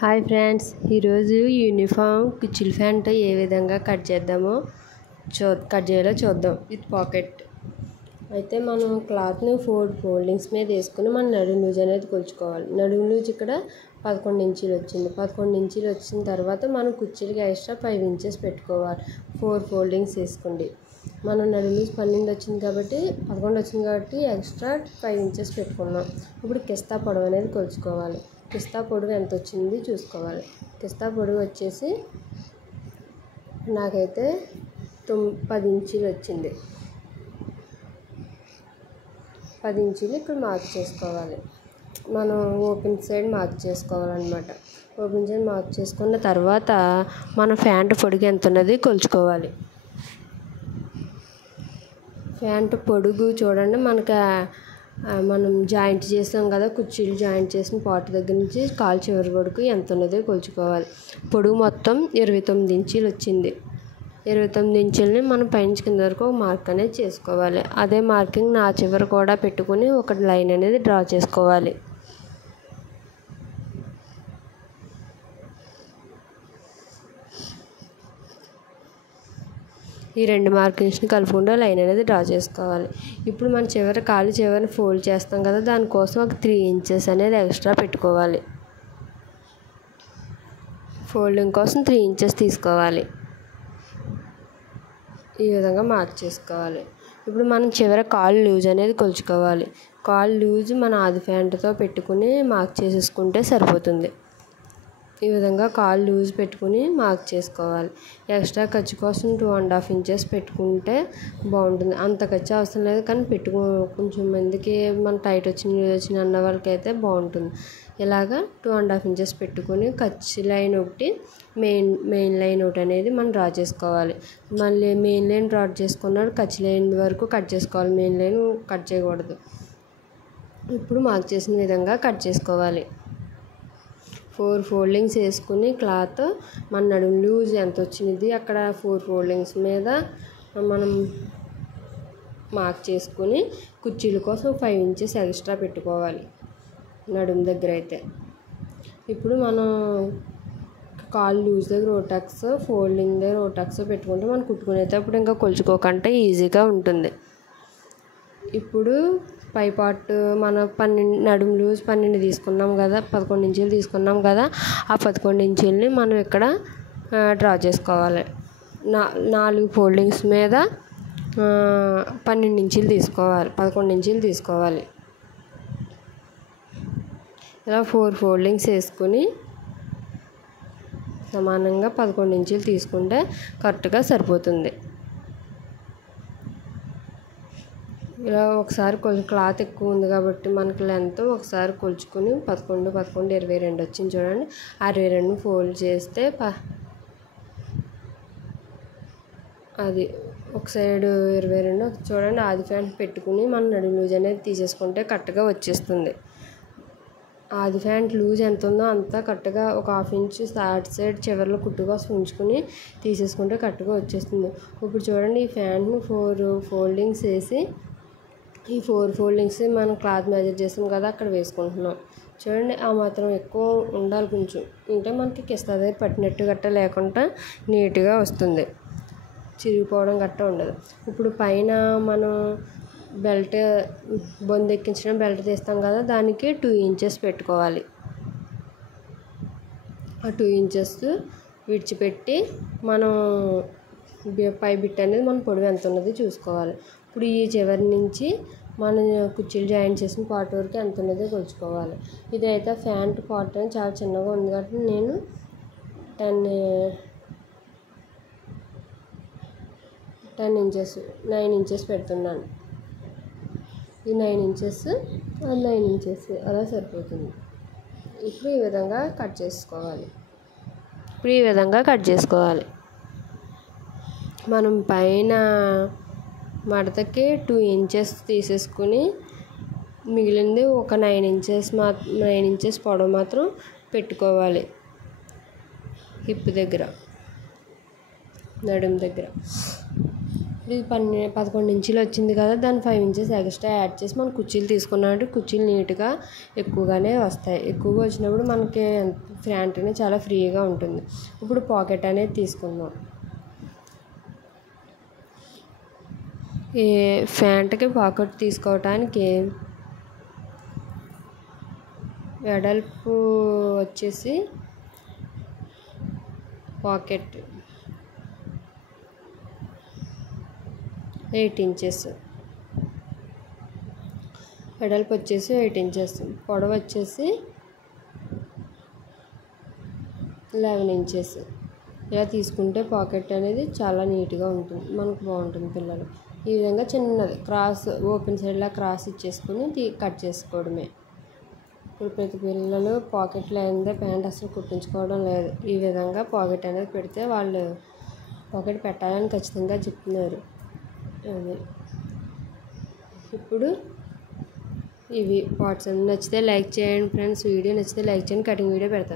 Hi friends, ఈరోజు uniform కుచ్చిల్ pant ఏ విధంగా cut చేయాలో చూద్దాం. విత్ పాకెట్ అయితే మనం క్లాత్ని 4 ఫోల్డింగ్స్ మీద వేసుకుని మన నడుము లూజ్ అనేది కొలుచుకోవాలి. నడుము లూజ్ ఇక్కడ 11 ఇంచీలు వచ్చింది. 11 ఇంచీలు వచ్చిన తర్వాత మనం కుర్చీలకి ఎక్స్ట్రా 5 ఇంచెస్ పెట్టుకోవాలి. 4 ఫోల్డింగ్స్ వేసుకోండి. మనం నడుము లూజ్ 12 వచ్చింది కాబట్టి 11 వచ్చింది కాబట్టి ఎక్స్ట్రా 5 ఇంచెస్ పెట్టుకున్నాం. ఇప్పుడు కిస్తా పొడవు అనేది కొలుచుకోవాలి. కిస్తా పొడవు ఎంత వచ్చింది చూసుకోవాలి. కిస్తా పొడవు వచ్చేసి నాకైతే 10 ఇంచీలు వచ్చింది. 10 ఇంచీలు ఇక్కడ మార్క్ చేసుకోవాలి. మనం ఓపెన్ సైడ్ మార్క్ చేసుకోవాలన్నమాట. ఓపెన్ సైడ్ మార్క్ చేసుకున్న తర్వాత మన ప్యాంట్ పొడుగు ఎంత ఉన్నది కొలుచుకోవాలి. ప్యాంట్ పొడుగు చూడండి, మనం జాయింట్ చేసాం కదా, కుర్చీలు జాయింట్ చేసిన పార్ట్ దగ్గర నుంచి కాలు చివరి వరకు ఎంత ఉన్నదో కొలుచుకోవాలి. పొడుగు మొత్తం 29 ఇంచీలు వచ్చింది. 29 ఇంచులని మనం పైనుంచి కింద వరకు ఒక మార్క్ అనేది చేసుకోవాలి. అదే మార్కింగ్ నా చివరి కూడా పెట్టుకుని ఒక లైన్ అనేది డ్రా చేసుకోవాలి. ఈ 2 మార్కింగ్స్ని కలుపుకుంటూ లైన్ అనేది డ్రా చేసుకోవాలి. ఇప్పుడు మన కాలు చివరిని ఫోల్డ్ చేస్తాం కదా, దానికోసం ఒక 3 ఇంచెస్ అనేది ఎక్స్ట్రా పెట్టుకోవాలి. ఫోల్డింగ్ కోసం 3 ఇంచెస్ తీసుకోవాలి. ఈ విధంగా మార్క్ చేసుకోవాలి. ఇప్పుడు మనం కాలు లూజ్ అనేది కొలుచుకోవాలి. కాలు లూజ్ మన ఆది ప్యాంటుతో పెట్టుకుని మార్క్ చేసేసుకుంటే సరిపోతుంది. ఈ విధంగా కాలు లూజ్ పెట్టుకుని మార్క్ చేసుకోవాలి. ఎక్స్ట్రా ఖర్చు కోసం 2.5 ఇంచెస్ పెట్టుకుంటే బాగుంటుంది. అంత ఖర్చు అవసరం లేదు, కానీ కొంచెం మందికి మన టైట్ వచ్చిన లూజ్ వచ్చిన అన్న వాళ్ళకి అయితే బాగుంటుంది. ఇలాగా 2.5 ఇంచెస్ పెట్టుకుని ఖర్చు లైన్ ఒకటి, మెయిన్ లైన్ ఒకటి అనేది మనం డ్రా చేసుకోవాలి. మళ్ళీ మెయిన్ లైన్ డ్రా చేసుకున్నాడు, ఖర్చు లైన్ వరకు కట్ చేసుకోవాలి. మెయిన్ లైన్ కట్ చేయకూడదు. ఇప్పుడు మార్క్ చేసిన విధంగా కట్ చేసుకోవాలి. 4 ఫోల్డింగ్స్ వేసుకుని క్లాత్ మన నడుము లూజ్ ఎంత వచ్చింది అక్కడ 4 ఫోల్డింగ్స్ మీద మనం మార్క్ చేసుకుని కుర్చీల కోసం 5 ఇంచెస్ ఎక్స్ట్రా పెట్టుకోవాలి నడుము దగ్గర అయితే. ఇప్పుడు మనం కాలు లూజ్ దగ్గర రోటాక్స్, ఫోల్డింగ్ దగ్గర రోటాక్స్ పెట్టుకుంటే మనం కుట్టుకునేటప్పుడు ఇంకా కొలుచుకోకుండా ఈజీగా ఉంటుంది. ఇప్పుడు పై పార్ట్ మన నడుము లూజ్ 12 తీసుకున్నాం కదా, 11 ఇంచీలు తీసుకున్నాం కదా, ఆ 11 ఇంచీలని మనం ఇక్కడ డ్రా చేసుకోవాలి. 4 ఫోల్డింగ్స్ మీద 12 ఇంచీలు తీసుకోవాలి, 11 ఇంచీలు తీసుకోవాలి. ఇలా 4 ఫోల్డింగ్స్ వేసుకుని సమానంగా 11 ఇంచీలు తీసుకుంటే కరెక్ట్గా సరిపోతుంది. ఇలా ఒకసారి క్లాత్ ఎక్కువ ఉంది కాబట్టి మనకి లెంత్ ఒకసారి కొలుచుకుని 11, 22 వచ్చింది చూడండి. 22 ఫోల్డ్ చేస్తే అది ఒక సైడ్ 22 చూడండి. ఆది ప్యాంట్ పెట్టుకుని మన నడుము లూజ్ అనేది తీసేసుకుంటే కరెక్ట్గా వచ్చేస్తుంది. ఆది ప్యాంట్ లూజ్ ఎంత ఉందో అంతా కరెక్ట్గా ఒక 1/2 ఇంచ్ సైడ్ చివరిలో కుట్టు కోసం ఉంచుకుని తీసేసుకుంటే కరెక్ట్గా వచ్చేస్తుంది. ఇప్పుడు చూడండి, ఈ ప్యాంట్ని 4 ఫోల్డింగ్స్ వేసి ఈ 4 ఫోల్డింగ్స్ మనం క్లాత్ మెజర్ చేసాం కదా అక్కడ వేసుకుంటున్నాం. చూడండి, ఆ మాత్రం ఎక్కువ ఉండాలి కొంచెం, అంటే మనకి కిస్తా దగ్గర పట్టినట్టు గట్ట లేకుండా నీట్గా వస్తుంది, చిరిగిపోవడం గట్ట ఉండదు. ఇప్పుడు పైన మనం బెల్ట్ బొందెక్కించిన బెల్ట్ తీస్తాం కదా, దానికి 2 ఇంచెస్ పెట్టుకోవాలి. ఆ 2 ఇంచెస్ విడిచిపెట్టి మనం పై బిట్ అనేది మన పొడవు ఎంత ఉన్నది చూసుకోవాలి. ఇప్పుడు ఈ చివరి నుంచి మనం కుర్చీలు జాయింట్ చేసిన పార్ట్ వరకు ఎంత ఉన్నదో కొలుచుకోవాలి. ఇదైతే ప్యాంట్ పార్ట్ అనేది చాలా చిన్నగా ఉంది కాబట్టి నేను 9 ఇంచెస్ పెడుతున్నాను. ఈ 9 ఇంచెస్, 9 ఇంచెస్ అలా సరిపోతుంది. ఇప్పుడు ఈ విధంగా కట్ చేసుకోవాలి. మనం పైన మడతకి 2 ఇంచెస్ తీసేసుకుని మిగిలింది ఒక 9 ఇంచెస్ పొడవు మాత్రం పెట్టుకోవాలి. హిప్ దగ్గర, నడుము దగ్గర ఇది 11 ఇంచులు వచ్చింది కదా, దాన్ని 5 ఇంచెస్ ఎక్స్ట్రా యాడ్ చేసి మనం కుర్చీలు తీసుకున్నామంటే కుర్చీలు నీట్గా ఎక్కువగానే వస్తాయి. ఎక్కువగా వచ్చినప్పుడు మనకి ఫ్రంట్ అనేది చాలా ఫ్రీగా ఉంటుంది. ఇప్పుడు పాకెట్ అనేది తీసుకుందాం. ఈ ఫ్రంట్కి పాకెట్ తీసుకోవటానికి వెడల్పు వచ్చేసి పాకెట్ 8 ఇంచెస్, వెడల్పు వచ్చేసి 8 ఇంచెస్, పొడవు వచ్చేసి 11 ఇంచెస్. ఇలా తీసుకుంటే పాకెట్ అనేది చాలా నీట్గా ఉంటుంది, మనకు బాగుంటుంది పిల్లలు. ఈ విధంగా చిన్నది క్రాస్ ఓపెన్ సైడ్లా క్రాస్ ఇచ్చేసుకుని కట్ చేసుకోవడమే. ఇప్పుడు ప్రతి పిల్లలు పాకెట్ లేనిదే ప్యాంట్ అసలు కుట్టించుకోవడం లేదు. ఈ విధంగా పాకెట్ అనేది పెడితే వాళ్ళు పాకెట్ పెట్టాలని ఖచ్చితంగా చెప్తున్నారు. ఇప్పుడు ఇవి పార్ట్స్ నచ్చితే లైక్ చేయండి ఫ్రెండ్స్. వీడియో నచ్చితే లైక్ చేయండి. కటింగ్ వీడియో పెడతాను.